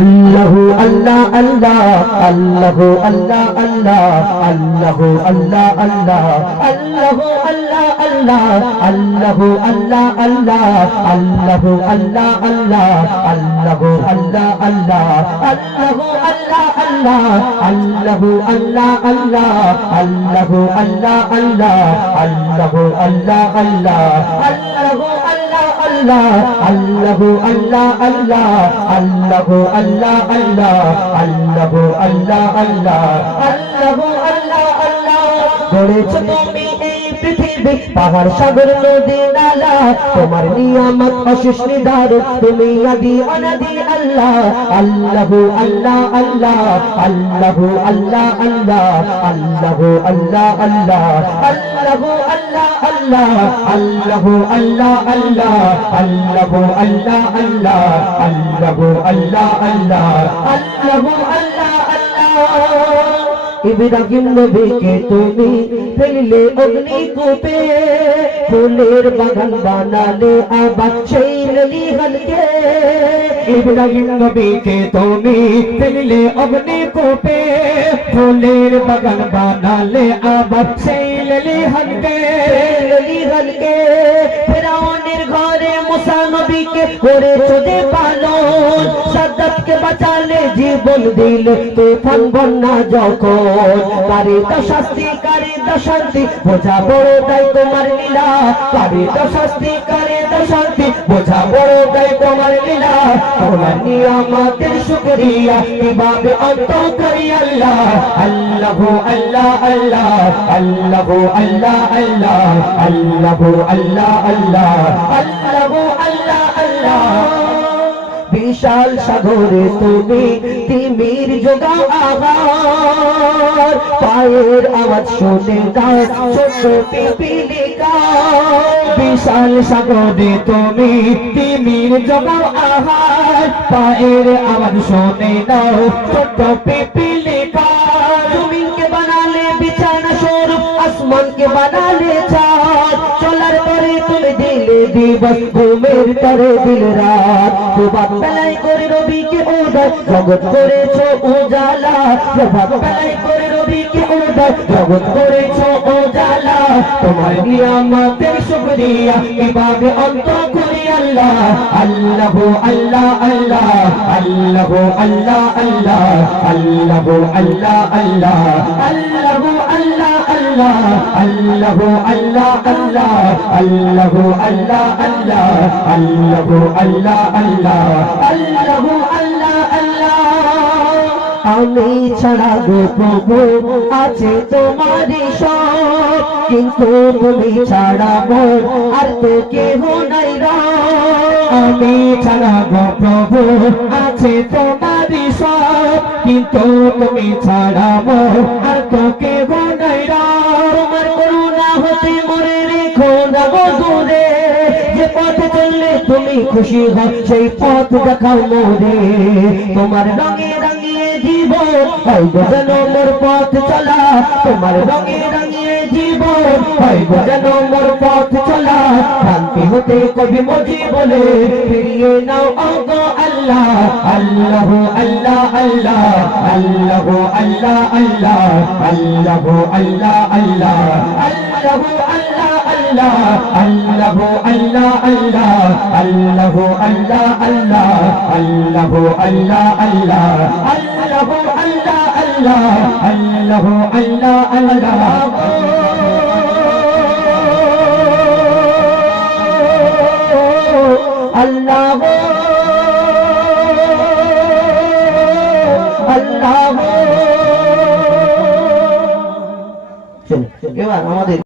আল্লাহু আল্লাহ আল্লাহ আল্লাহু আল্লাহ আল্লাহ আল্লাহু আল্লাহ আল্লাহ আল্লাহু আল্লাহ আল্লাহ আল্লাহু আল্লাহ আল্লাহ আল্লাহু আল্লাহ আল্লাহ আল্লাহু আল্লাহ আল্লাহ আল্লাহু আল্লাহ আল্লাহ আল্লাহু আল্লাহ আল্লাহ আল্লাহু আল্লাহ আল্লাহ আল্লাহু আল্লাহ আল্লাহ আল্লাহু আল্লাহ আল্লাহ আল্লাহু আল্লাহ আল্লাহ আল্লাহু আল্লাহ আল্লাহ আল্লাহু আল্লাহ আল্লাহ আল্লাহু আল্লাহ আল্লাহ গড়েছ তুমি এই পৃথিবী পাহাড় সাগর নদী নালা তোমার নিয়ামত অশেষ নিদার তুমি আদি অনাদি আল্লাহ আল্লাহু আল্লাহ আল্লাহ আল্লাহু আল্লাহ আল্লাহ আল্লাহু আল্লাহ আল্লাহ আল্লাহু আল্লাহ আল্লাহ আল্লাহু আল্লাহ আল্লাহ আল্লাহু আল্লাহ আল্লাহ আল্লাহু আল্লাহ আল্লাহ আল্লাহু আল্লাহ আল্লাহ ইব্রাহিম নবীকে তুমি ফেললে অগ্নিকূপে ফুলের বাগান বানালে আবার সেই নলিহানকে ইব্রাহিম নবীকে তুমি ফেললে অগ্নিকূপে ফুলের বাগান বানালে আবার সেই নলিহানকে ফেরাউনের ঘরে মুসা নবীকে করেছো যে পালন সাদ্দাতকে বাঁচালে জীবন দিলে তুফান বন্যা যখন কারে তো শাস্তি কারে তো শান্তি বোঝা বড় তাই তোমার লীলা কারে তো শাস্তি কারে তো শান্তি বোঝা বড় তাই তোমার লীলা তোমার নিয়ামতের শুকরিয়া কিভাবে অন্ত করি আল্লাহ আল্লাহু আল্লাহ আল্লাহ আল্লাহু আল্লাহ আল্লাহ আল্লাহু আল্লাহ আল্লাহ আল্লাহু আল্লাহ আল্লাহ বিশাল সাগরে তুমি তিমির যোগাও আহার পায়ের আওয়াজ শুনে দাও ছোট পিপিলিকা বিশাল সাগরে তুমি তিমির যোগাও আহার পায়ের আওয়াজ শুনে দাও ছোট পিপিলিকা জমিনকে বানালে বিছানা স্বরূপ আসমানকে বানালে চাঁদ চলার পরে তুমি দিলে দিবস ঘুমের পরে দিল রাত প্রভাত বেলায় করে রবিকে উদয় জগৎ করেছো উজালা প্রভাত বেলায় করে রবিকে উদয় জগৎ করেছো উজালা তোমার নিয়ামতের শুকরিয়া কিভাবে অন্ত করি আল্লাহ আল্লাহু আল্লাহ আল্লাহ আল্লাহু আল্লাহ আল্লাহ আল্লাহু আল্লাহ আল্লাহ আল্লাহু আল্লাহ আল্লাহ আল্লাহু আল্লাহ আল্লাহ আল্লাহু আল্লাহ আল্লাহ আল্লাহু আল্লাহ আল্লাহ আল্লাহু আল্লাহ আল্লাহ আমি ছাড়া গো প্রভু আছে তোমারই সব কিন্তু তুমি ছাড়া মোর আর তো কেহ নাই রা আমি ছাড়া গো প্রভু আছে তোমারই সব কিন্তু তুমি ছাড়া মোর আর তো কেহ নাই রা তোমার করুণা হতে মরে রেখো না গো দূরে যে পথে চললে তুমি খুশি হও সেই পথ দেখাও মোরে তোমার রঙে রাঙিয়ে জীবন হয় গো যেন মোর পথ চলা তোমার রঙে রাঙিয়ে জীবন হয় গো যেন মোর পথ চলা শান্তি হতে কবি মজি বলে ফিরিয়ে নাও গো আল্লাহ আল্লাহু আল্লাহ আল্লাহ আল্লাহু আল্লাহ আল্লাহ আল্লাহু আল্লাহ আল্লাহ আল্লাহু আল্লাহ আল্লাহ আল্লাহু আল্লাহ আল্লাহ আল্লাহু আল্লাহ আল্লাহ আল্লাহু আল্লাহ আল্লাহ আল্লাহু আল্লাহ আল্লাহ আল্লাহু আল্লাহ আল্লাহ আল্লাহ আল্লাহ এবার আমাদের